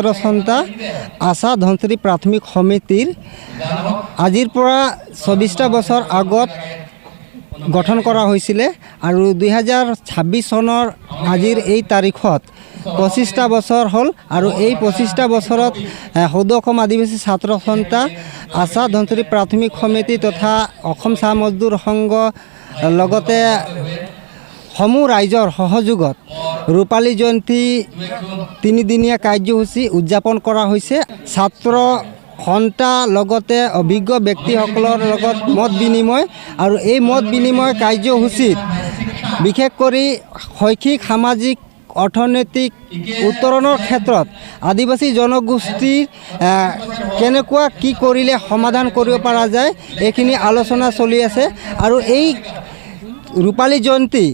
ছাত্ৰ সন্থা আশা ধনচিৰি প্ৰাথমিক সমিতিৰ আজিৰ পৰা 24টা বছৰ আগত গঠন কৰা হৈছিলে আৰু 2026 চনৰ আজিৰ এই তাৰিখত 25টা বছৰ হ'ল আৰু এই 25টা বছৰত সদৌ অসম আদিবাসী ছাত্ৰ সন্থা আশা ধনচিৰি প্ৰাথমিক সমিতি তথা অসম চাহ মজদুৰ সংঘ লগতে সমূহ ৰাইজৰ সহযোগত ৰূপালী জয়ন্তী তিনিদিনীয়া কাৰ্যসূচী উদযাপন কৰা হৈছে। ছাত্ৰ সন্থা লগতে অভিজ্ঞ ব্যক্তিসকলৰ লগত মত বিনিময় আৰু এই মত বিনিময় কাৰ্যসূচীত বিশেষ কৰি শৈক্ষিক সামাজিক অৰ্থনৈতিক উত্তৰণৰ ক্ষেত্ৰত আদিবাসী জনগোষ্ঠীৰ কেনেকুৱা কি কৰিলে সমাধান কৰিব পৰা যায় এইখিনি আলোচনা চলি আছে আৰু এই ৰূপালী জয়ন্তী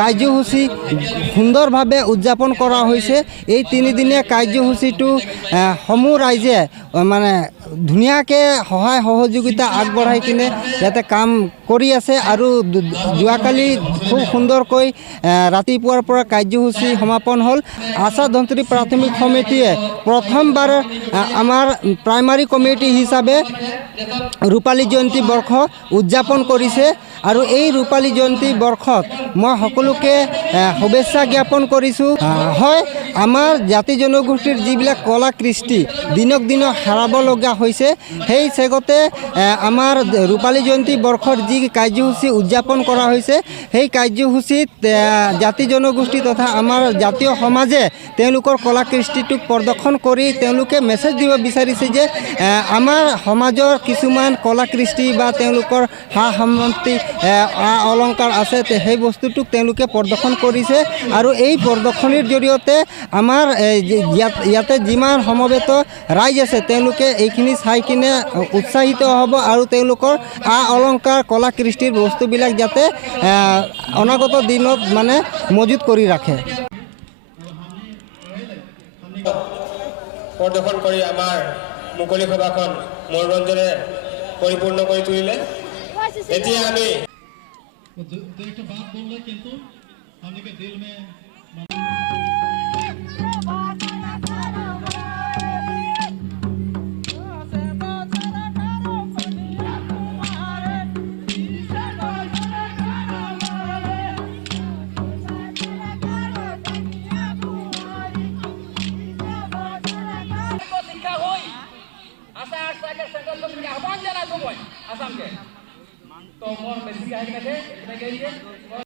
কাৰ্যসূচী সুন্দৰভাৱে উদযাপন কৰা হৈছে। এই তিনিদিনীয়া কাৰ্যসূচীটো সমূহ ৰাইজে মানে ধুনীয়াকৈ সহায় সহযোগিতা আগবঢ়াই কিনে ইয়াতে কাম কৰি আছে আৰু যোৱাকালি খুব সুন্দৰকৈ ৰাতিপুৱাৰ পৰা কাৰ্যসূচী সমাপন হ'ল। আশা ধনচিৰি প্ৰাথমিক সমিতিয়ে প্ৰথমবাৰ আমাৰ প্ৰাইমাৰী কমিটি হিচাপে ৰূপালী জয়ন্তী বৰ্ষ উদযাপন কৰিছে আৰু এই ৰূপালী জয়ন্তী বৰ্ষত মই সকলোকে শুভেচ্ছা জ্ঞাপন কৰিছোঁ। হয়, আমাৰ জাতি জনগোষ্ঠীৰ যিবিলাক কলা কৃষ্টি দিনক দিনে হেৰাবলগীয়া হৈছে, সেই চেগতে আমাৰ ৰূপালী জয়ন্তী বৰ্ষৰ যি কাৰ্যসূচী উদযাপন কৰা হৈছে সেই কাৰ্যসূচীত জাতি জনগোষ্ঠী তথা আমাৰ জাতীয় সমাজে তেওঁলোকৰ কলা কৃষ্টিটোক প্ৰদৰ্শন কৰি তেওঁলোকে মেছেজ দিব বিচাৰিছে যে আমাৰ সমাজৰ কিছুমান কলা কৃষ্টি বা তেওঁলোকৰ সা সামগ্ৰী অলংকাৰ আছে, সেই বস্তুটোক তেওঁলোকে প্ৰদৰ্শন কৰিছে আৰু এই প্ৰদৰ্শনীৰ জৰিয়তে আমাৰ ইয়াতে যিমান সমবেত ৰাইজ আছে তেওঁলোকে এইখিনি চাই কিনে উৎসাহিত হ'ব আৰু তেওঁলোকৰ অলংকাৰ কলা কৃষ্টিৰ বস্তুবিলাক যাতে অনাগত দিনত মানে মজুত কৰি ৰাখে। প্ৰদৰ্শন কৰি আমাৰ মুকলি সভাখন মনোৰঞ্জনে পৰিপূৰ্ণ কৰি তুলিলে। এতিয়া আমি एक बात बोल रहे किंतु हमने के दिल में तो मोर बेसिक है